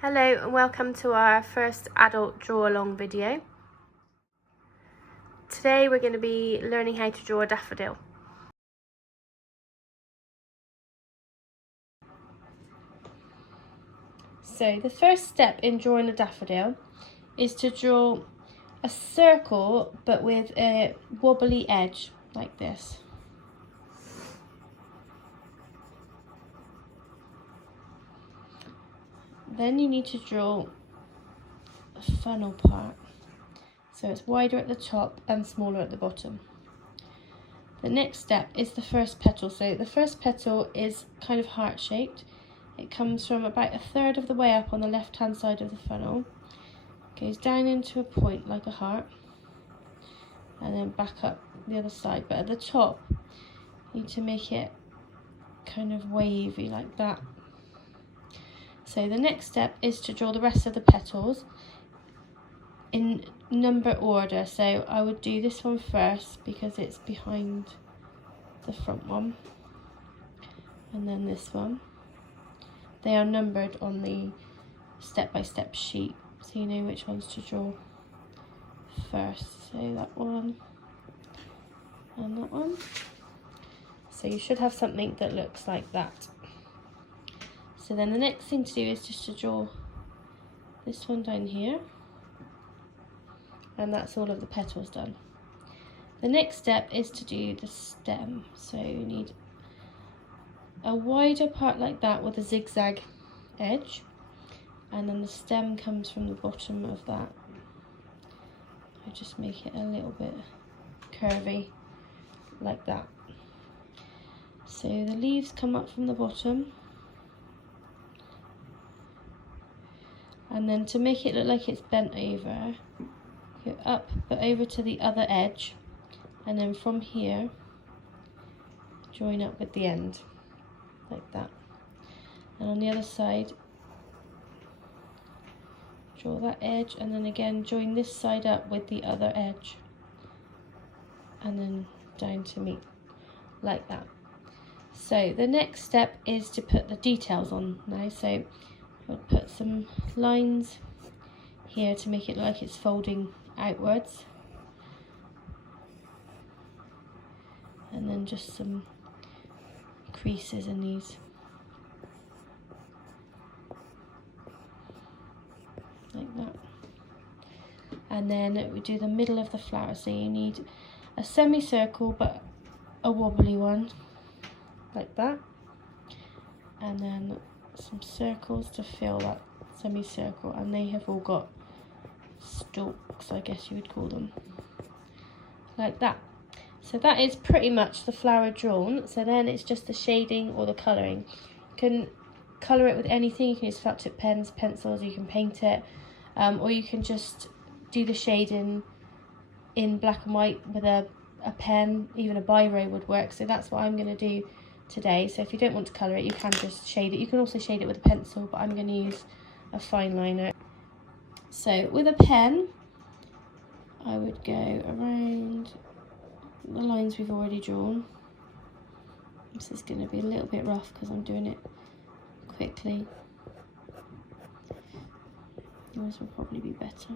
Hello and welcome to our first adult draw along video. Today we're going to be learning how to draw a daffodil. So the first step in drawing a daffodil is to draw a circle but with a wobbly edge like this. Then you need to draw a funnel part. So it's wider at the top and smaller at the bottom. The next step is the first petal. So the first petal is kind of heart-shaped. It comes from about a third of the way up on the left-hand side of the funnel, goes down into a point like a heart, and then back up the other side. But at the top, you need to make it kind of wavy like that. So the next step is to draw the rest of the petals in number order. So I would do this one first because it's behind the front one, and then this one. They are numbered on the step-by-step sheet, so you know which ones to draw first. So that one and that one. So you should have something that looks like that. So then the next thing to do is just to draw this one down here, and that's all of the petals done. The next step is to do the stem. So you need a wider part like that with a zigzag edge, and then the stem comes from the bottom of that. I just make it a little bit curvy like that. So the leaves come up from the bottom, and then to make it look like it's bent over, go up but over to the other edge, and then from here join up with the end like that. And on the other side, draw that edge, and then again join this side up with the other edge, and then down to meet like that. So the next step is to put the details on now. So I'll put some lines here to make it look like it's folding outwards, and then just some creases in these like that. And then we do the middle of the flower. So you need a semicircle but a wobbly one like that, and then some circles to fill that semicircle, and they have all got stalks, I guess you would call them, like that. So that is pretty much the flower drawn. So then it's just the shading or the colouring. You can colour it with anything. You can use felt tip pens, pencils, you can paint it, or you can just do the shading in black and white with a pen. Even a biro would work. So that's what I'm going to do today. So if you don't want to colour it, you can just shade it. You can also shade it with a pencil, but I'm going to use a fine liner. So with a pen, I would go around the lines we've already drawn. This is going to be a little bit rough because I'm doing it quickly. Yours will probably be better.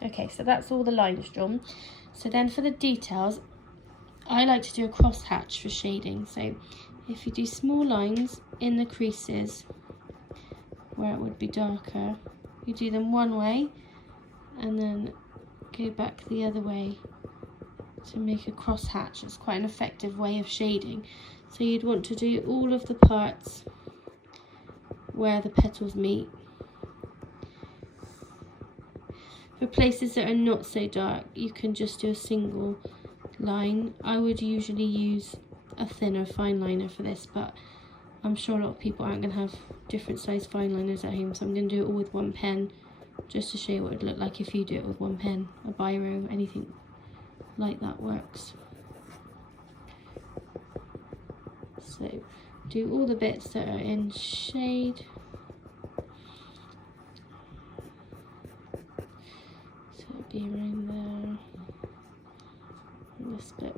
Okay, so that's all the lines drawn. So then for the details, I like to do a cross hatch for shading. So if you do small lines in the creases where it would be darker, you do them one way and then go back the other way to make a cross hatch. It's quite an effective way of shading. So you'd want to do all of the parts where the petals meet. For places that are not so dark, you can just do a single line. I would usually use a thinner fine liner for this, but I'm sure a lot of people aren't going to have different size fine liners at home, so I'm going to do it all with one pen, just to show you what it would look like if you do it with one pen. A biro, anything like that works. So do all the bits that are in shade. So it'll be around there, and this bit.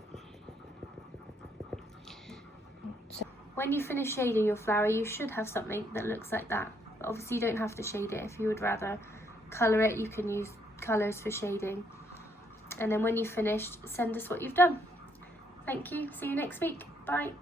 So when you finish shading your flower, you should have something that looks like that. But obviously you don't have to shade it. If you would rather colour it, you can use colours for shading. And then when you've finished, send us what you've done. Thank you. See you next week. Bye.